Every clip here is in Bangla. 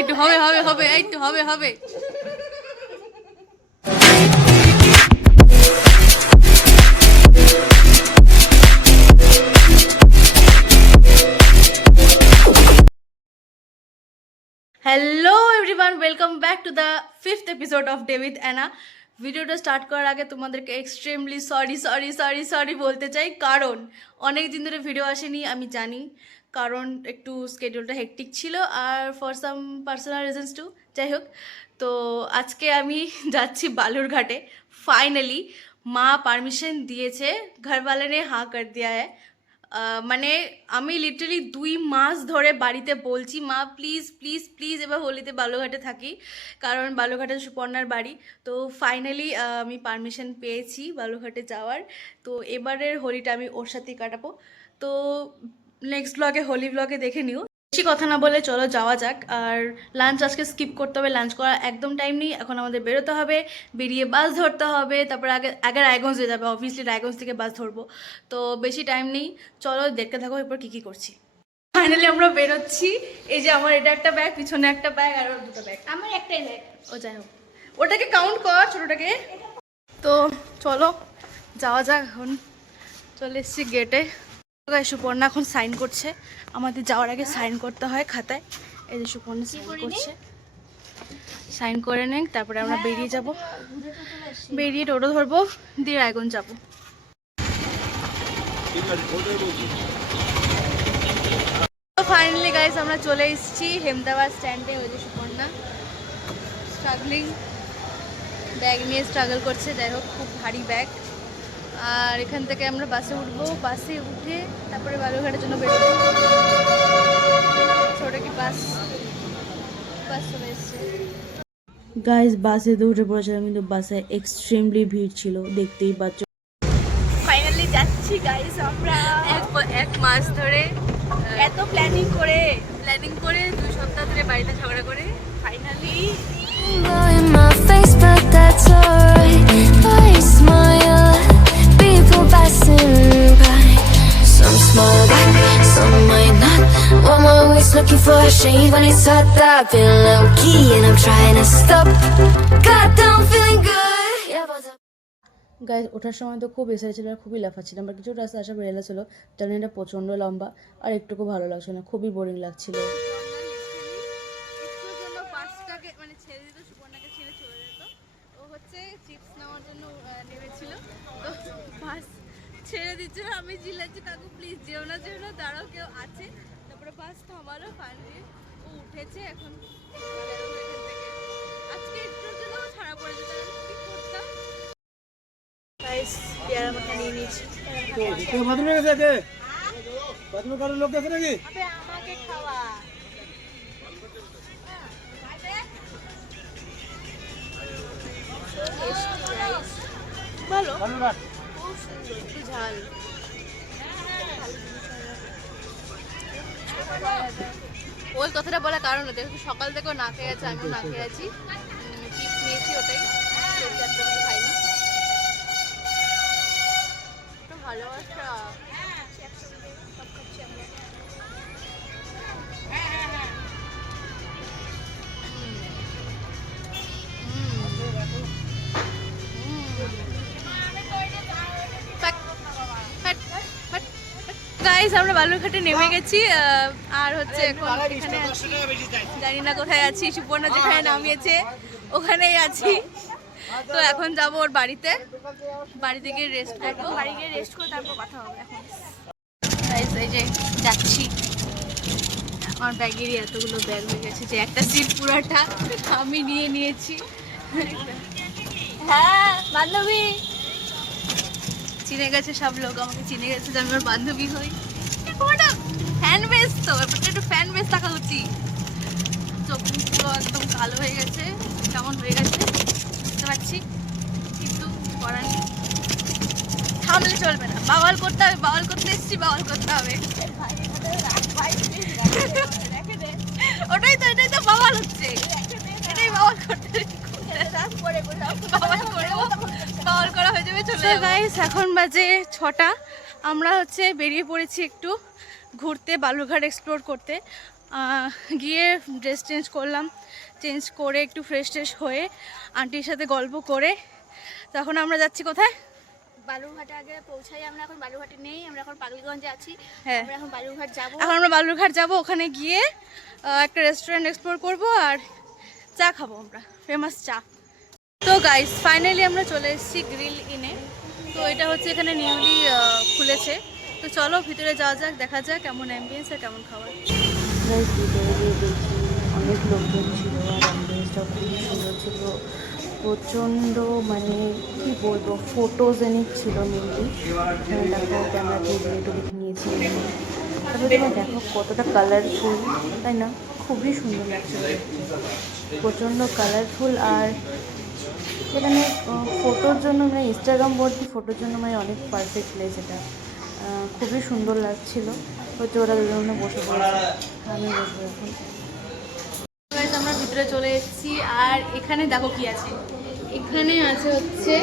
একটু হবে একটু হবে। Hello everyone, welcome back to the 5th episode of Day with Anna. ভিডিওটা স্টার্ট করার আগে তোমাদেরকে এক্সট্রিমলি সরি বলতে চাই, কারণ অনেক দিন ধরে ভিডিও আসেনি আমি জানি, কারণ একটু স্কেডিউলটা হেকটিক ছিল আর for some personal reasons too. যাই হোক, তো আজকে আমি যাচ্ছি বালুরঘাটে। ফাইনালি মা পারমিশন দিয়েছে, ঘরওয়ালে নে হাঁ কর দিয়া হ্যায়। মানে আমি লিটারালি 2 মাস ধরে বাড়িতে বলছি মা প্লিজ প্লিজ প্লিজ এবার হোলিতে বালুরঘাটে থাকি, কারণ বালুরঘাটে সুপর্ণার বাড়ি। তো ফাইনালি আমি পারমিশন পেয়েছি বালুরঘাটে যাওয়ার। তো এবারের হোলিটা আমি ওর সাথেই কাটাবো। তো নেক্সট ব্লগে, হোলি ব্লগে দেখে নিও। বেশি কথা না বলে চলো যাওয়া যাক। আর লাঞ্চ আজকে স্কিপ করতে হবে, লাঞ্চ করার একদম টাইম নেই। এখন আমাদের বেরোতে হবে, বেরিয়ে বাস ধরতে হবে, তারপর আগে রায়গঞ্জ হয়ে যাবে, অবভিয়াসলি রায়গঞ্জ থেকে বাস ধরবো। তো বেশি টাইম নেই, চলো দেখতে থাকো এরপর কী করছি। ফাইনালি আমরা বেরোচ্ছি। এই যে আমার এটা একটা ব্যাগ, পিছনে একটা ব্যাগ আর দুটো ব্যাগ। আমার একটাই ব্যাগ। ও যাই হোক, ওটাকে কাউন্ট কর ছোটোটাকে। তো চলো যাওয়া যাক। এখন চলে এসছি গেটে। সুপর্ণা এখন সাইন করছে, আমাদের যাওয়ার আগে সাইন করতে হয় খাতায়। এই যে সুপর্ণা সাইন করছে, সাইন করে নেন, তারপরে আমরা বেরিয়ে যাব। বেরিয়ে টোটো ধরবো, দিয়ে রায়গঞ্জ যাবো। ফাইনালি গাইস আমরা চলে এসেছি হেমদাবাদ স্ট্যান্ডে। ওই যে সুপর্ণা স্ট্রাগলিং, ব্যাগ নিয়ে স্ট্রাগল করছে। যাই হোক, খুব ভারী ব্যাগ। আর এখান থেকে আমরা বাসে উঠবো, বাসে উঠে তারপরে বালুরঘাটের জন্য বেরোবো। ছোটো কি বাস চলে এসছে গাইস। বাসে তো উঠে পড়েছিলাম, কিন্তু বাসে এক্সট্রিমলি ভিড় ছিল, দেখতেই পাচ্ছ। ফাইনালি যাচ্ছি গাইস আমরা। এক মাস ধরে এত প্ল্যানিং করে 2 সপ্তাহ ধরে বাড়িতে ঝগড়া করে finally in my face, but that's alright. I smile, people passing by. Some smile back, some might not. I'm always looking for a shade when it's hot. I've been low key and I'm trying to stop. Got down feeling good. Yeah, but guys ওঠার সময় তো খুব এসে ছিল, খুবই লাফাচ্ছিলাম। আর কিছু রাস্তা আসা বেরিয়ে ছিল, জার্নিটা প্রচণ্ড লম্বা আর একটুকু ভালো লাগছে না, খুবই বোরিং লাগছিল। মানে ছেড়ে দিত, সুপর্ণাকে ছেড়ে চলে যেত। ও হচ্ছে চিপস নেওয়ার জন্য নেমেছিল, তো বাস ছেড়ে দিচ্ছিল। আমি চিল্লাচ্ছি কাকু প্লিজ যেও না দাঁড়াও, কেউ আছে। তারপরে বাস থামালো, ফাইনালি ও উঠেছে। এখন আজকে একটুর জন্য ছাড়া পড়ে যেত, কি করতাম। গাইস পেয়ারা মাখা নিয়ে নিয়েছি। বাথরুমে গেছে, বাথরুমে কারোর লোক গেছে নাকি? আমাকে খাওয়া ভালো, খুব সুন্দর, একটু ঝাল। ওই কথাটা বলার কারণ হতে সকাল থেকেও না খেয়ে আছে, আমিও না খেয়ে আছি। চিপস নিয়েছি, ওটাই খাইনি। তো ভালোবাসা গাইস আমরা বালুরঘাটে নেমে গেছি। আর হচ্ছে এখন এখানে আছি, জানি না কোথায় আছি। সুপর্ণা যেখানে নামিয়েছে ওখানেই আছি। তো এখন যাবো ওর বাড়িতে, বাড়ি থেকে রেস্ট করবো, বাড়ি গিয়ে রেস্ট করে তারপর কথা হবে। এখন গাইস এই যে যাচ্ছি। আমার ব্যাগেরই এতগুলো ব্যাগ হয়ে গেছে যে একটা সিট পুরোটা আমি নিয়ে নিয়েছি। হ্যাঁ বান্ধবী চিনে গেছে, সব লোক আমাকে চিনে গেছে যে আমি ওর বান্ধবী হই। ফ্যান বেস, তো ব্যাপারটা একটু ফ্যান বেস থাকা উচিত। চোখ পুরো একদম কালো হয়ে গেছে, কেমন হয়ে গেছে বুঝতে পারছি, কিন্তু করার নেই, থামলে চলবে না। বাওয়াল করতে হবে, বাওয়াল করতে এসেছি, বাওয়াল করতে হবে। ওটাই তো বাওয়াল হচ্ছে, এটাই বাওয়াল করতে তো গাইস এখন বাজে 6টা, আমরা হচ্ছে বেরিয়ে পড়েছি একটু ঘুরতে, বালুরঘাট এক্সপ্লোর করতে। গিয়ে ড্রেস চেঞ্জ করলাম, চেঞ্জ করে একটু ফ্রেশ ট্রেশ হয়ে আন্টির সাথে গল্প করে তখন আমরা যাচ্ছি কোথায়? বালুরঘাটে আগে পৌঁছাই। আমরা এখন বালুরঘাটে নেই, আমরা এখন পাগলিগঞ্জে আছি। হ্যাঁ, আমরা এখন বালুরঘাট যাব। এখন আমরা বালুরঘাট যাব, ওখানে গিয়ে একটা রেস্টুরেন্ট এক্সপ্লোর করব আর চা খাবো, আমরা ফেমাস চা। তো গাইস ফাইনালি আমরা চলে এসেছি গ্রিল ইনে। তো এটা হচ্ছে এখানে নিউলি খুলেছে। তো চলো ভিতরে যাওয়া যাক, দেখা যাক কেমন অ্যাম্বিয়েন্স আর কেমন খাবার। গাইস ভিতরে গিয়ে দেখি অনেক লোকজন ছিল আর অ্যাম্বিয়েন্সটা খুবই সুন্দর ছিল, প্রচণ্ড মানে কী বলবো ফটোজেনিক ছিল মেনলি। এখানে দেখো ক্যামেরাতে একটু দেখে নিয়েছি, তারপরে তোমার দেখো কতটা কালারফুল, তাই না? খুবই সুন্দর লাগছিল দেখতে, প্রচণ্ড কালারফুল। আর এখানে ফটোর জন্য মানে ইনস্টাগ্রাম ভর্তি ফটোর জন্য মানে অনেক পারফেক্ট প্লেস এটা, খুবই সুন্দর লাগছিল। হচ্ছে ওরা দুজনে বসে পড়েছে, আমি বসবো এখন। গাইস আমরা ভিতরে চলে এসেছি আর এখানে দেখো কি আছে। এখানে আছে হচ্ছে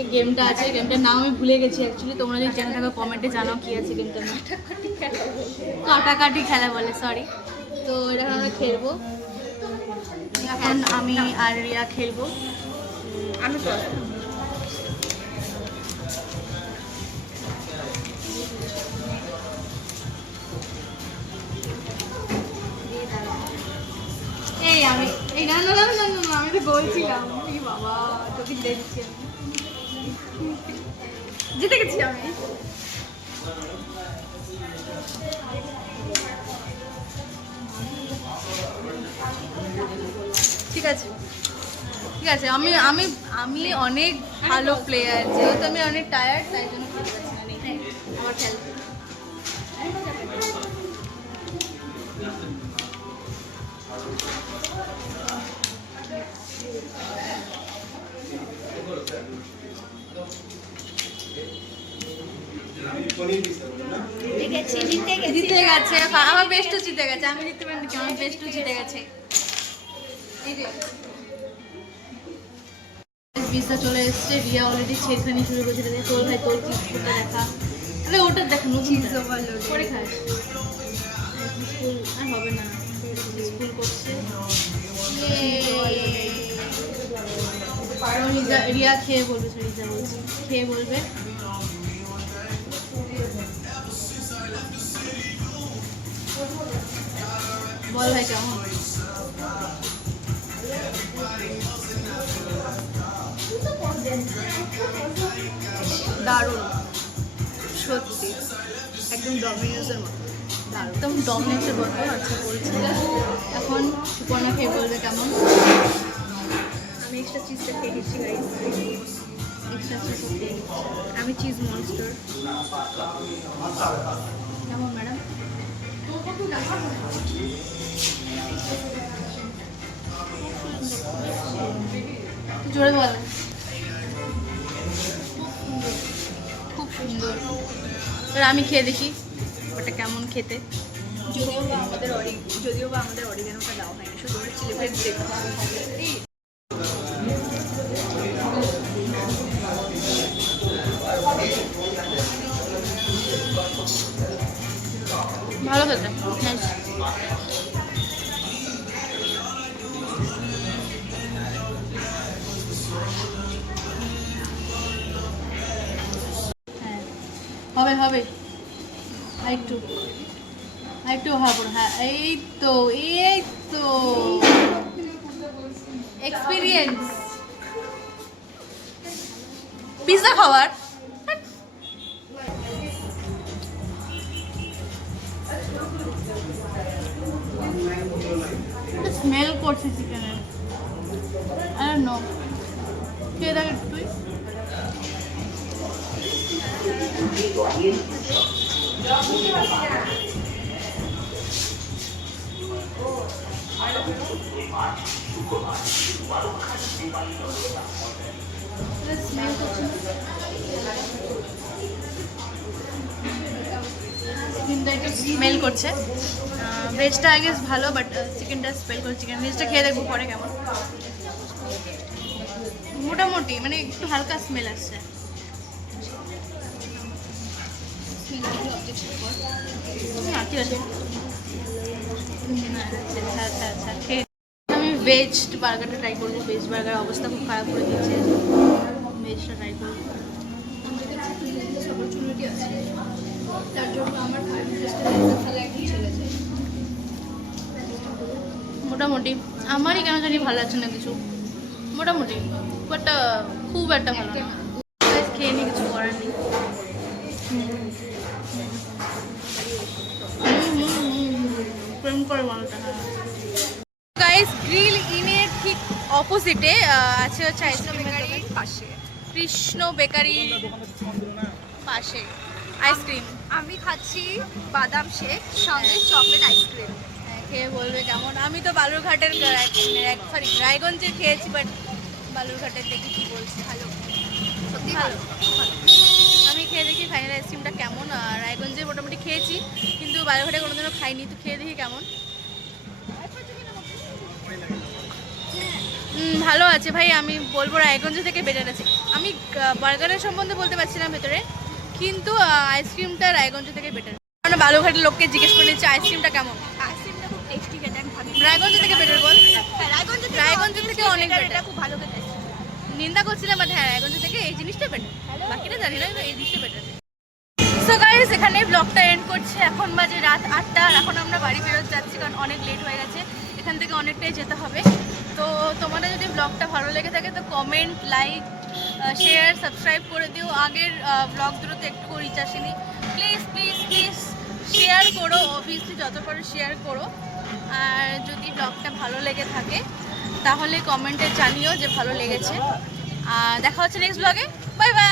এই গেমটা আছে, গেমটার নাম আমি ভুলে গেছি অ্যাকচুয়ালি। তোমরা যদি জেনে থাকো কমেন্টে জানাও কি আছে গেমটার নাম। কাটাকাটি খেলা বলে, সরি। তো এটা আমরা খেলবো এখন, আমি আর রিয়া খেলবো। আমি তো এই না না না না না, আমি তো বলছিলাম এই বাবা তোকে দেখছি, জিতে গেছি আমি। ঠিক আছে ঠিক আছে, আমি আমি আমি অনেক ভালো প্লেয়ার, যেহেতু আমি অনেক টায়ার্ড তাই জন্য খেলতে পারছি না। আমার খেলতে জিতে গেছে, আমার বেস্টও জিতে গেছে। আমি জিততে পারিনি, আমার বেস্টও জিতে গেছে। পিসা চলে এসছে, রিয়া অলরেডি ছেড়খানি শুরু করেছে। তোর ভাই তোর চিজটা দেখা, তাহলে ওটা দেখ নতুন করে খাস। স্কুল আর হবে না, স্কুল করছে। রিয়া খেয়ে বলবে, রিজা বলছে খেয়ে বলবে। বল ভাই কেমন? দারুণ, সত্যি একদম ডমিনোজের মতো, একদম ডমিনোজের মতো। আচ্ছা বলছি, এখন সুপর্ণা খেয়ে বলবে কেমন। আমি এক্সট্রা চিজটা খেয়ে দিচ্ছি গাইস। এক্সট্রা চিজ খেয়ে আমি চিজ মনস্টার। কেমন ম্যাডাম? জোরে বল। খুব সুন্দর। এবার আমি খেয়ে দেখি ওটা কেমন খেতে। যদিও বা আমাদের অরিগানোটা দেওয়া হয়নি, শুধু আমরা চিলি ফ্লেক্স দেখবো। ভালো খেতে, নাইস। হ্যাঁ হবে হবে, আরেকটু আরেকটু হবে। হ্যাঁ এই তো এক্সপিরিয়েন্স পিৎজা খাওয়ার। স্মেল করছে চিকেনের, আই ডোন্ট নো। খেয়ে দেখ তুই। স্মেল করছে, চিকেনটা একটু স্মেল করছে। ভেজটা আই গেস ভালো, বাট চিকেনটা স্মেল করছে। চিকেন ভেজটা খেয়ে দেখবো পরে কেমন। মোটামুটি মানে একটু হালকা স্মেল আসছে। ঠিক আছে। আচ্ছা আচ্ছা খেয়ে আমি ভেজ বার্গারটা ট্রাই করবো। ভেজ বার্গার অবস্থা খুব খারাপ করে দিয়েছে, ভেজটা ট্রাই করবো। অপরচুনিটি আছে, তার জন্য আমার তাহলে একদিন চলে যায়। মোটামুটি আমারই কেন জানি ভালো লাগছে না কিছু, মোটামুটি বাট খুব একটা ভালো না। Guys, খেয়ে নিই, কিছু করার নেই। প্রেম করে মানুষটা। গাইস, গ্রিল ইনের ঠিক অপোজিটে আছে হচ্ছে আইসক্রিম বেকারির পাশে কৃষ্ণ বেকারির পাশে আইসক্রিম। আমি খাচ্ছি বাদাম শেক সঙ্গে চকলেট আইসক্রিম। খেয়ে বলবে কেমন। আমি তো বালুরঘাটের সরি রায়গঞ্জের খেয়েছি, বাট বালুরঘাটের দেখি কি বলছে। ভালো, সত্যি ভালো। ভালো। আমি খেয়ে দেখি ফাইনাল আইসক্রিমটা কেমন। রায়গঞ্জে মোটামুটি খেয়েছি, কিন্তু বালুরঘাটে কোনোদিনও খাইনি, তো খেয়ে দেখি কেমন। ভালো আছে ভাই, আমি বলবো রায়গঞ্জ থেকে বেটার আছে। আমি বার্গারের সম্বন্ধে বলতে পারছিলাম ভেতরে, কিন্তু আইসক্রিমটা রায়গঞ্জ থেকে বেটার। আমরা বালুরঘাটের লোককে জিজ্ঞেস করে নিচ্ছি আইসক্রিমটা কেমন। আইসক্রিমটা খুব টেস্টি, খেতে আমি ভাবি রায়গঞ্জ থেকে বেটার বল। রায়গঞ্জ থেকে অনেক এটা বেটার। খুব ভালো খেতে। নিন্দা করছিলাম, বাট হ্যাঁ রায়গঞ্জ থেকে এই জিনিসটা বেটার, বাকিটা জানি না, এই জিনিসটা বেটার। সো গাইস, এখানে ব্লগটা এন্ড করছে। এখন বাজে রাত 8টা, আর এখন আমরা বাড়ি ফেরত যাচ্ছি, কারণ অনেক লেট হয়ে গেছে, এখান থেকে অনেকটাই যেতে হবে। তো তোমাদের যদি ব্লগটা ভালো লেগে থাকে তো কমেন্ট, লাইক, শেয়ার, সাবস্ক্রাইব করে দিও। আগের ব্লগ দুটোতে একটু রিচ আসেনি, প্লিজ প্লিজ প্লিজ শেয়ার করো, অবভিয়াসলি যত পারো শেয়ার করো। আর যদি ব্লগটা ভালো লেগে থাকে তাহলে কমেন্টে জানিও যে ভালো লেগেছে। দেখা হচ্ছে নেক্সট ব্লগে। Bye bye.